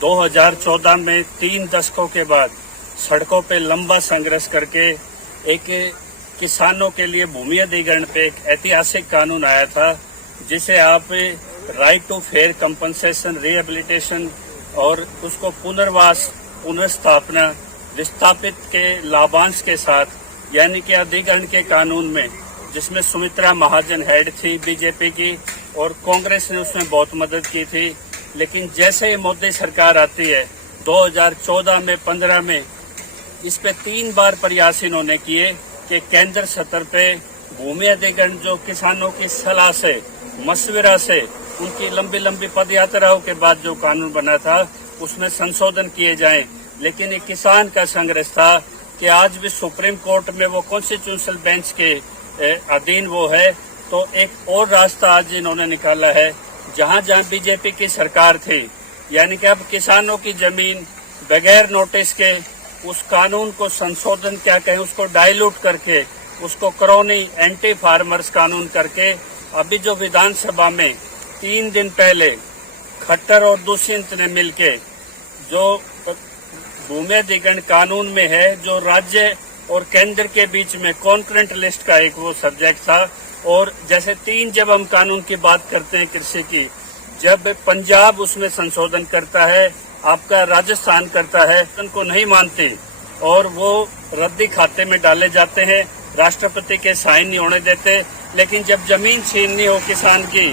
2014 में 3 दशकों के बाद सड़कों पे लंबा संघर्ष करके एक किसानों के लिए भूमि अधिग्रहण पे एक ऐतिहासिक कानून आया था, जिसे आप right to fair compensation, rehabilitation और उसको पुनर्वास, पुनर्स्थापना, विस्थापित के लाभांश के साथ, यानी कि अधिग्रहण के कानून में, जिसमें सुमित्रा महाजन हेड थी बीजेपी की और कांग्रेस ने उसमें बहुत मदद की थी। लेकिन जैसे ही मोदी सरकार आती है 2014 में, 15 में, इस पे 3 बार प्रयास इन्होंने किए कि केंद्र स्तर पे भूमि अधिग्रहण जो किसानों की सलाह से, मशविरा से, उनकी लंबी लंबी पद यात्राओं के बाद जो कानून बना था उसमें संशोधन किए जाएं। लेकिन एक किसान का संघर्ष था कि आज भी सुप्रीम कोर्ट में वो कॉन्स्टिट्यूशनल बेंच के अधीन वो है। तो एक और रास्ता आज इन्होंने निकाला है, जहां जहां बीजेपी की सरकार थी, यानी कि अब किसानों की जमीन बगैर नोटिस के उस कानून को संशोधन क्या कहें, उसको डाइल्यूट करके, उसको क्रॉनी एंटी फार्मर्स कानून करके, अभी जो विधानसभा में 3 दिन पहले खट्टर और दुष्यंत ने मिलके जो भूमि अधिग्रहण कानून में है, जो राज्य और केंद्र के बीच में कॉन्करेंट लिस्ट का एक वो सब्जेक्ट था। और जैसे 3 जब हम कानून की बात करते हैं कृषि की, जब पंजाब उसमें संशोधन करता है, आपका राजस्थान करता है, उनको नहीं मानते और वो रद्दी खाते में डाले जाते हैं, राष्ट्रपति के साइन नहीं होने देते। लेकिन जब जमीन छीननी हो किसान की,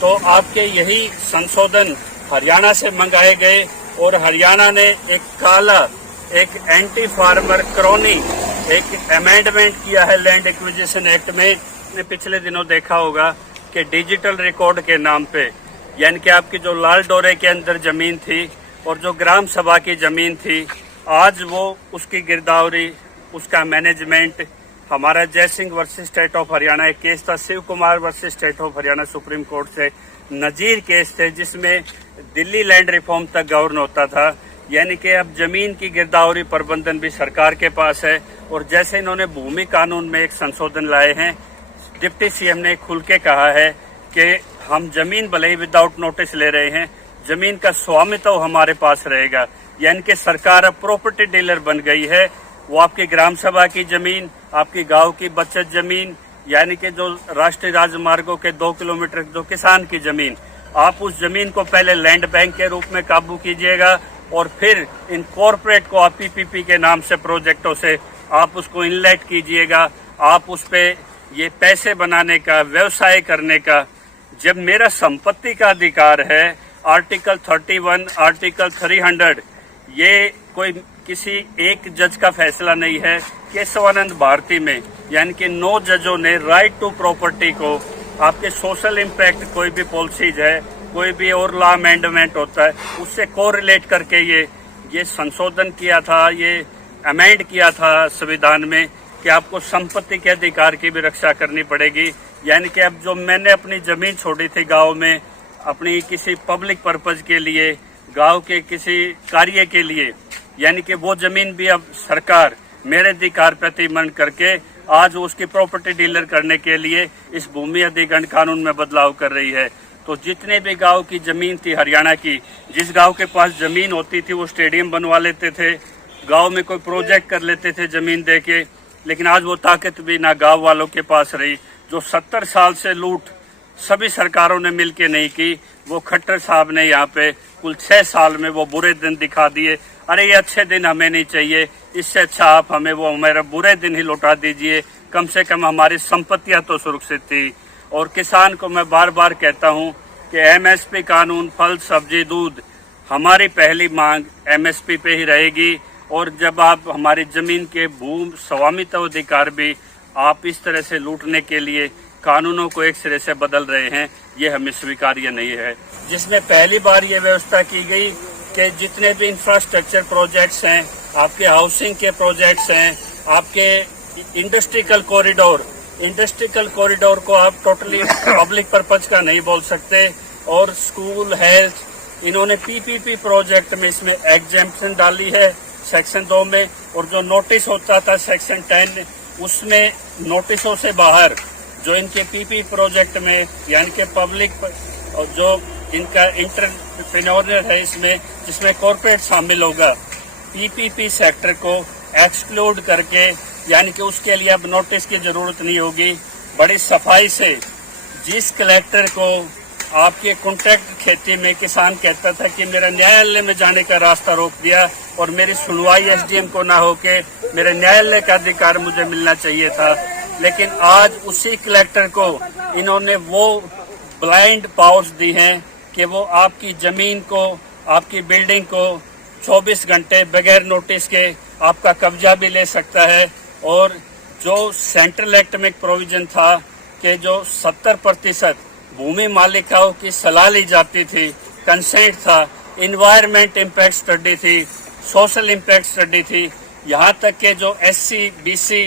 तो आपके यही संशोधन हरियाणा से मंगाए गए और हरियाणा ने एक काला, एक एंटी फार्मर क्रॉनी, एक अमेंडमेंट किया है लैंड एक्विजिशन एक्ट में। ने पिछले दिनों देखा होगा कि डिजिटल रिकॉर्ड के नाम पे, यानी कि आपकी जो लाल डोरे के अंदर जमीन थी और जो ग्राम सभा की जमीन थी, आज वो उसकी गिरदावरी, उसका मैनेजमेंट, हमारा Jai Singh versus state of Haryana एक केस था, Shiv Kumar versus state of Haryana Supreme Court से नजीर केस थे, जिसमें दिल्ली लैंड रिफॉर्म तक गवर्न होता था। यानी कि अब जमीन की गिरदावरी प्रबंधन भी सरकार के पास है। और जैसे इन्होंने भूमि कानून में एक संशोधन लाए हैं, डिप्टी सीएम ने खुल के कहा है कि हम जमीन भले ही विदाउट नोटिस ले रहे हैं, जमीन का स्वामित्व हमारे पास रहेगा। यानी कि सरकार अब प्रॉपर्टी डीलर बन गई है। वो आपकी ग्राम सभा की जमीन, आपकी गांव की बचत जमीन, यानी कि जो राष्ट्रीय राजमार्गों के 2 किलोमीटर जो किसान की जमीन, आप उस जमीन को पहले लैंड बैंक के रूप में काबू कीजिएगा और फिर इन कॉरपोरेट को आप पीपीपी के नाम से प्रोजेक्टों से आप उसको इनलेट कीजिएगा। आप उस पे ये पैसे बनाने का, व्यवसाय करने का, जब मेरा संपत्ति का अधिकार है, आर्टिकल 31, आर्टिकल 300, ये कोई किसी एक जज का फैसला नहीं है। केशवानंद भारती में, यानी कि 9 जजों ने राइट टू प्रॉपर्टी को, आपके सोशल इम्पैक्ट कोई भी पॉलिसीज है, कोई भी और लॉ अमेंडमेंट होता है, उससे कोरिलेट करके ये संशोधन किया था, ये अमेंड किया था संविधान में कि आपको संपत्ति के अधिकार की भी रक्षा करनी पड़ेगी। यानी कि अब जो मैंने अपनी जमीन छोड़ी थी गांव में, अपनी किसी पब्लिक पर्पज के लिए, गांव के किसी कार्य के लिए, यानी कि वो जमीन भी अब सरकार मेरे अधिकार प्रतिबंध करके आज उसकी प्रॉपर्टी डीलर करने के लिए इस भूमि अधिग्रहण कानून में बदलाव कर रही है। तो जितने भी गांव की जमीन थी हरियाणा की, जिस गांव के पास जमीन होती थी वो स्टेडियम बनवा लेते थे, गांव में कोई प्रोजेक्ट कर लेते थे जमीन दे के। लेकिन आज वो ताकत भी ना गांव वालों के पास रही। जो 70 साल से लूट सभी सरकारों ने मिलके नहीं की, वो खट्टर साहब ने यहाँ पे कुल 6 साल में वो बुरे दिन दिखा दिए। अरे ये अच्छे दिन हमें नहीं चाहिए, इससे अच्छा आप हमें वो हमारे बुरे दिन ही लौटा दीजिए, कम से कम हमारी संपत्तियां तो सुरक्षित थी। और किसान को मैं बार बार कहता हूँ कि एमएसपी कानून, फल, सब्जी, दूध, हमारी पहली मांग एमएसपी पे ही रहेगी। और जब आप हमारी जमीन के भूमि स्वामित्व अधिकार भी आप इस तरह से लूटने के लिए कानूनों को एक सिरे से बदल रहे हैं, ये हमें स्वीकार्य नहीं है। जिसमें पहली बार ये व्यवस्था की गई कि जितने भी इंफ्रास्ट्रक्चर प्रोजेक्ट्स हैं, आपके हाउसिंग के प्रोजेक्ट्स हैं, आपके इंडस्ट्रियल कॉरिडोर को आप टोटली पब्लिक पर्पज का नहीं बोल सकते। और स्कूल, हेल्थ, इन्होंने पीपीपी प्रोजेक्ट में इसमें एग्जेम्पशन डाली है सेक्शन 2 में। और जो नोटिस होता था सेक्शन 10, उसमें नोटिसों से बाहर जो इनके पीपी प्रोजेक्ट में, यानी कि पब्लिक जो इनका फिनोरनर है इसमें, जिसमें कॉर्पोरेट शामिल होगा। पीपीपी सेक्टर को एक्सक्लूड करके, यानी कि उसके लिए अब नोटिस की जरूरत नहीं होगी। बड़ी सफाई से जिस कलेक्टर को आपके कॉन्ट्रैक्ट खेती में किसान कहता था कि मेरा न्यायालय में जाने का रास्ता रोक दिया और मेरी सुनवाई एसडीएम को ना होके मेरे न्यायालय का अधिकार मुझे मिलना चाहिए था, लेकिन आज उसी कलेक्टर को इन्होंने वो ब्लाइंड पावर्स दी हैं कि वो आपकी जमीन को, आपकी बिल्डिंग को 24 घंटे बगैर नोटिस के आपका कब्जा भी ले सकता है। और जो सेंट्रल एक्ट में एक प्रोविजन था कि जो 70% भूमि मालिकाओं की सलाह ली जाती थी, कंसेंट था, इन्वायरमेंट इम्पैक्ट स्टडी थी, सोशल इम्पैक्ट स्टडी थी, यहाँ तक के जो एससी बीसी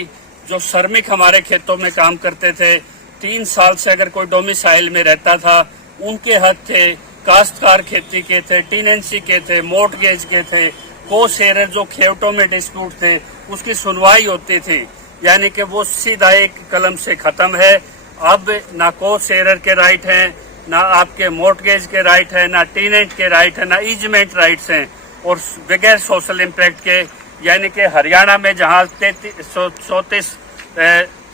जो श्रमिक हमारे खेतों में काम करते थे, 3 साल से अगर कोई डोमिसाइल में रहता था, उनके हक थे, काश्तकार खेती के थे, टीनेंसी के थे, मोर्टगेज के थे, को शेयर जो खेवटों में डिस्प्यूट थे उसकी सुनवाई होती थी, यानी कि वो सीधा एक कलम से खत्म है। अब ना को शेयर के राइट हैं, ना आपके मोर्टगेज के राइट हैं, ना टीनेंट के राइट हैं, ना ईजमेंट राइट्स हैं, और बगैर सोशल इम्पैक्ट के, यानी कि हरियाणा में जहाँ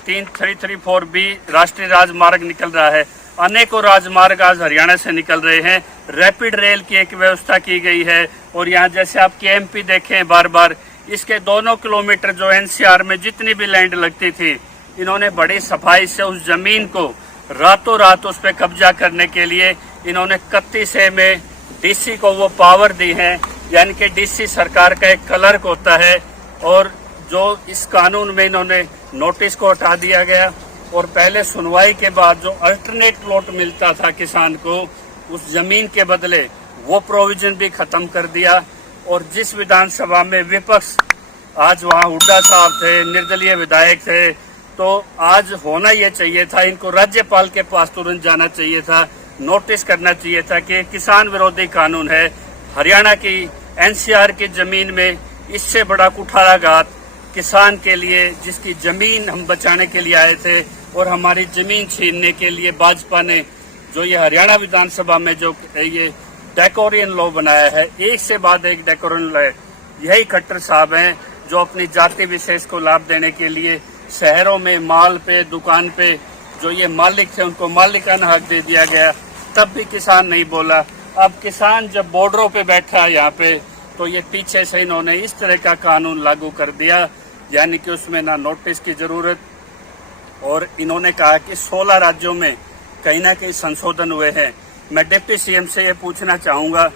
3334B राष्ट्रीय राजमार्ग निकल रहा है, अनेकों राजमार्ग आज हरियाणा से निकल रहे हैं। रैपिड रेल की एक व्यवस्था की गई है, और यहाँ जैसे आप केएमपी देखें बार बार, इसके 2 किलोमीटर जो एनसीआर में जितनी भी लैंड लगती थी, इन्होंने बड़ी सफाई से उस जमीन को रातों रात उस पर कब्जा करने के लिए इन्होंने 31A में डीसी को वो पावर दी है, यानी कि डीसी सरकार का एक क्लर्क होता है। और जो इस कानून में इन्होंने नोटिस को हटा दिया गया, और पहले सुनवाई के बाद जो अल्टरनेट प्लॉट मिलता था किसान को उस जमीन के बदले, वो प्रोविजन भी खत्म कर दिया। और जिस विधानसभा में विपक्ष, आज वहाँ हुड्डा साहब थे, निर्दलीय विधायक थे, तो आज होना ये चाहिए था, इनको राज्यपाल के पास तुरंत जाना चाहिए था, नोटिस करना चाहिए था कि किसान विरोधी कानून है। हरियाणा की एनसीआर की जमीन में इससे बड़ा कुठाराघात किसान के लिए, जिसकी जमीन हम बचाने के लिए आए थे, और हमारी जमीन छीनने के लिए भाजपा ने जो ये हरियाणा विधानसभा में जो ये डेकोरियन लॉ बनाया है, एक से बाद एक डेकोरियन लॉ है। यही खट्टर साहब हैं जो अपनी जाति विशेष को लाभ देने के लिए शहरों में माल पे, दुकान पे जो ये मालिक थे उनको मालिकाना हक दे दिया गया, तब भी किसान नहीं बोला। अब किसान जब बॉर्डरों पे बैठा है यहाँ पे, तो ये पीछे से इन्होंने इस तरह का कानून लागू कर दिया, यानी कि उसमें ना नोटिस की जरूरत। और इन्होंने कहा कि 16 राज्यों में कहीं ना कहीं संशोधन हुए हैं। मैं डिप्टी सीएम से ये पूछना चाहूँगा,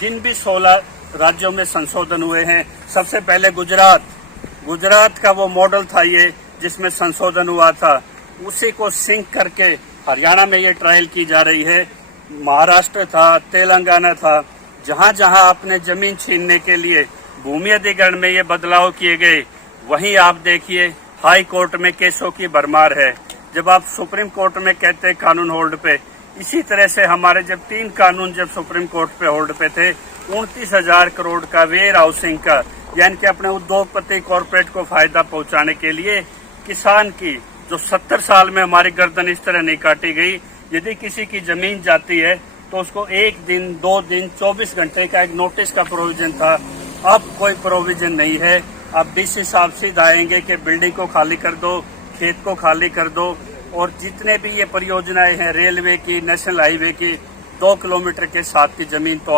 जिन भी 16 राज्यों में संशोधन हुए हैं, सबसे पहले गुजरात का वो मॉडल था ये जिसमें संशोधन हुआ था, उसी को सिंक करके हरियाणा में ये ट्रायल की जा रही है। महाराष्ट्र था, तेलंगाना था, जहाँ जहाँ आपने जमीन छीनने के लिए भूमि अधिग्रहण में ये बदलाव किए गए, वहीं आप देखिए हाई कोर्ट में केसों की भरमार है। जब आप सुप्रीम कोर्ट में कहते हैं कानून होल्ड पे, इसी तरह से हमारे जब 3 कानून जब सुप्रीम कोर्ट पे होल्ड पे थे, 29,000 करोड़ का वेयर हाउसिंग का, यानी कि अपने उद्योगपति कॉर्पोरेट को फायदा पहुंचाने के लिए किसान की जो 70 साल में हमारी गर्दन इस तरह नहीं काटी गई। यदि किसी की जमीन जाती है तो उसको 1 दिन, 2 दिन, 24 घंटे का एक नोटिस का प्रोविजन था। अब कोई प्रोविजन नहीं है। अब डीसी साहब सीधा आएंगे कि बिल्डिंग को खाली कर दो, खेत को खाली कर दो, और जितने भी ये परियोजनाएं हैं रेलवे की, नेशनल हाईवे की, 2 किलोमीटर के साथ की जमीन, तो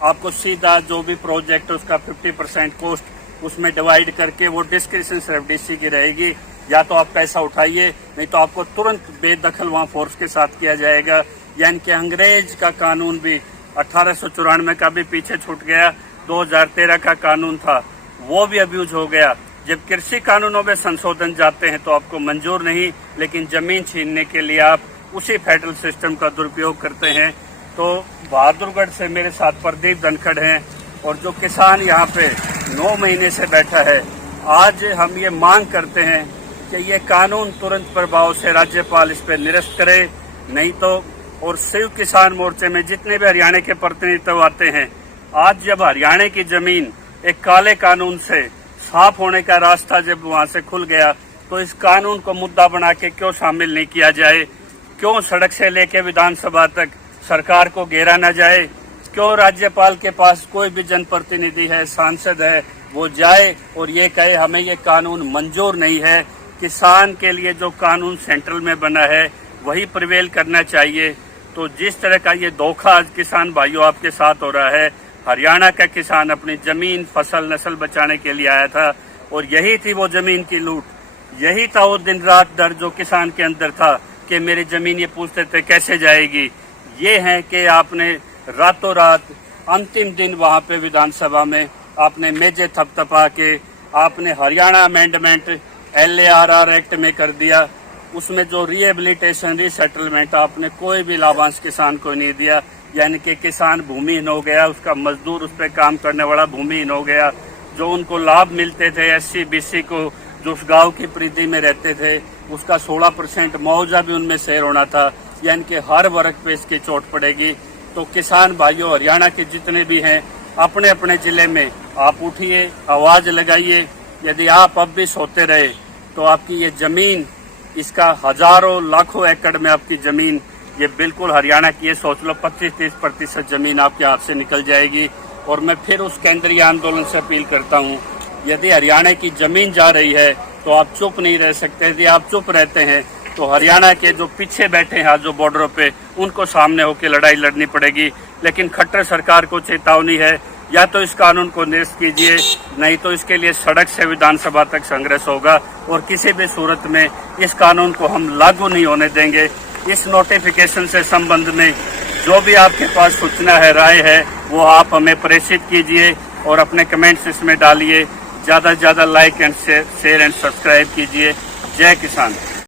आपको सीधा जो भी प्रोजेक्ट उसका 50% कॉस्ट उसमें डिवाइड करके वो डिस्क्रिप्शन सिर्फ डीसी की रहेगी। या तो आप पैसा उठाइए, नहीं तो आपको तुरंत बेदखल वहाँ फोर्स के साथ किया जाएगा। यानी कि अंग्रेज का कानून भी 1894 का भी पीछे छूट गया, 2013 का कानून था वो भी अब्यूज हो गया। जब कृषि कानूनों में संशोधन जाते हैं तो आपको मंजूर नहीं, लेकिन जमीन छीनने के लिए आप उसी फेडरल सिस्टम का दुरुपयोग करते हैं। तो बहादुरगढ़ से मेरे साथ प्रदीप धनखड़ हैं, और जो किसान यहाँ पे 9 महीने से बैठा है, आज हम ये मांग करते हैं कि ये कानून तुरंत प्रभाव से राज्यपाल इस पर निरस्त करे, नहीं तो। और शिव किसान मोर्चे में जितने भी हरियाणा के प्रतिनिधित्व आते हैं, आज जब हरियाणा की जमीन एक काले कानून से साफ होने का रास्ता जब वहाँ से खुल गया, तो इस कानून को मुद्दा बना के क्यों शामिल नहीं किया जाए? क्यों सड़क से लेके विधानसभा तक सरकार को घेरा न जाए? क्यों राज्यपाल के पास कोई भी जनप्रतिनिधि है, सांसद है, वो जाए और ये कहे हमें ये कानून मंजूर नहीं है। किसान के लिए जो कानून सेंट्रल में बना है वही प्रिवेल करना चाहिए। तो जिस तरह का ये धोखा आज किसान भाइयों आपके साथ हो रहा है, हरियाणा का किसान अपनी जमीन, फसल, नस्ल बचाने के लिए आया था और यही थी वो जमीन की लूट, यही था वो दिन रात दर्द जो किसान के अंदर था कि मेरी जमीन, ये पूछते थे कैसे जाएगी। ये है कि आपने रातों रात अंतिम दिन वहां पे विधानसभा में आपने मेजे थपथपा के आपने हरियाणा अमेंडमेंट LARR एक्ट में कर दिया। उसमें जो रिहेबिलिटेशन, रीसेटलमेंट, आपने कोई भी लाभांश किसान को नहीं दिया, यानी कि किसान भूमिहीन हो गया, उसका मजदूर, उस पर काम करने वाला भूमिहीन हो गया। जो उनको लाभ मिलते थे SC BC को, जो उस गांव की परिधि में रहते थे, उसका 16% मुआवजा भी उनमें शेयर होना था, यानी कि हर वर्ग पे इसकी चोट पड़ेगी। तो किसान भाइयों हरियाणा के जितने भी हैं, अपने अपने जिले में आप उठिए, आवाज लगाइए। यदि आप अब भी सोते रहे तो आपकी ये जमीन, इसका हजारों लाखों एकड़ में आपकी जमीन, ये बिल्कुल हरियाणा की, ये सोच लो 25-30% जमीन आपके हाथ से निकल जाएगी। और मैं फिर उस केंद्रीय आंदोलन से अपील करता हूँ, यदि हरियाणा की जमीन जा रही है तो आप चुप नहीं रह सकते। यदि आप चुप रहते हैं तो हरियाणा के जो पीछे बैठे हैं आज जो बॉर्डरों पे, उनको सामने होकर लड़ाई लड़नी पड़ेगी। लेकिन खट्टर सरकार को चेतावनी है, या तो इस कानून को निरस्त कीजिए, नहीं तो इसके लिए सड़क से विधानसभा तक संघर्ष होगा और किसी भी सूरत में इस कानून को हम लागू नहीं होने देंगे। इस नोटिफिकेशन से संबंध में जो भी आपके पास सूचना है, राय है, वो आप हमें प्रेषित कीजिए और अपने कमेंट्स इसमें डालिए। ज़्यादा से ज़्यादा like and share and subscribe कीजिए। जय किसान।